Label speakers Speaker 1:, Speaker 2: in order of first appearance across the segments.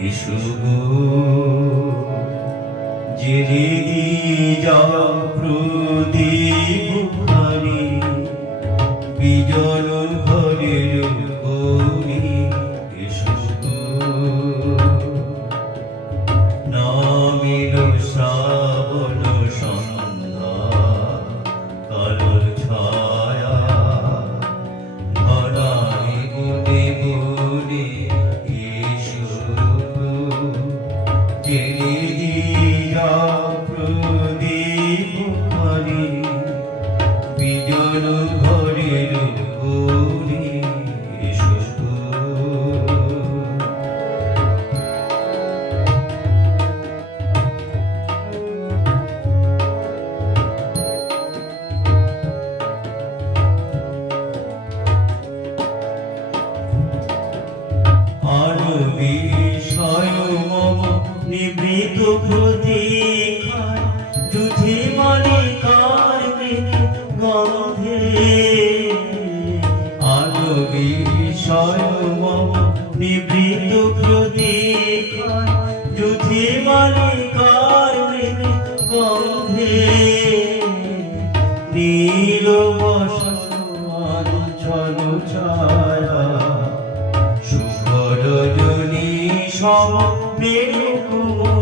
Speaker 1: এসো গো নিবৃত প্রতীক্ষায় যুধে মেঘে গন্ধে। আরও বিষয় নিবৃত প্রতীক্ষায় যুধে মালিকার মেঘে গন্ধে। নীল সম মেঘমণি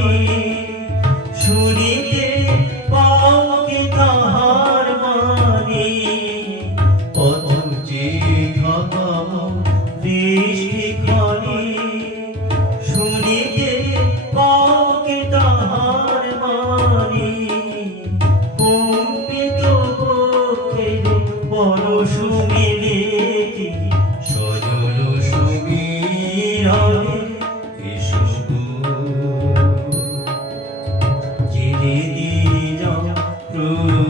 Speaker 1: ক্ষণে শুনিতে তাহার মানে কম্পে তো পক্ষের পরশ মেলে সজল সুবীর ধীরে ধীরে প্রয়োজন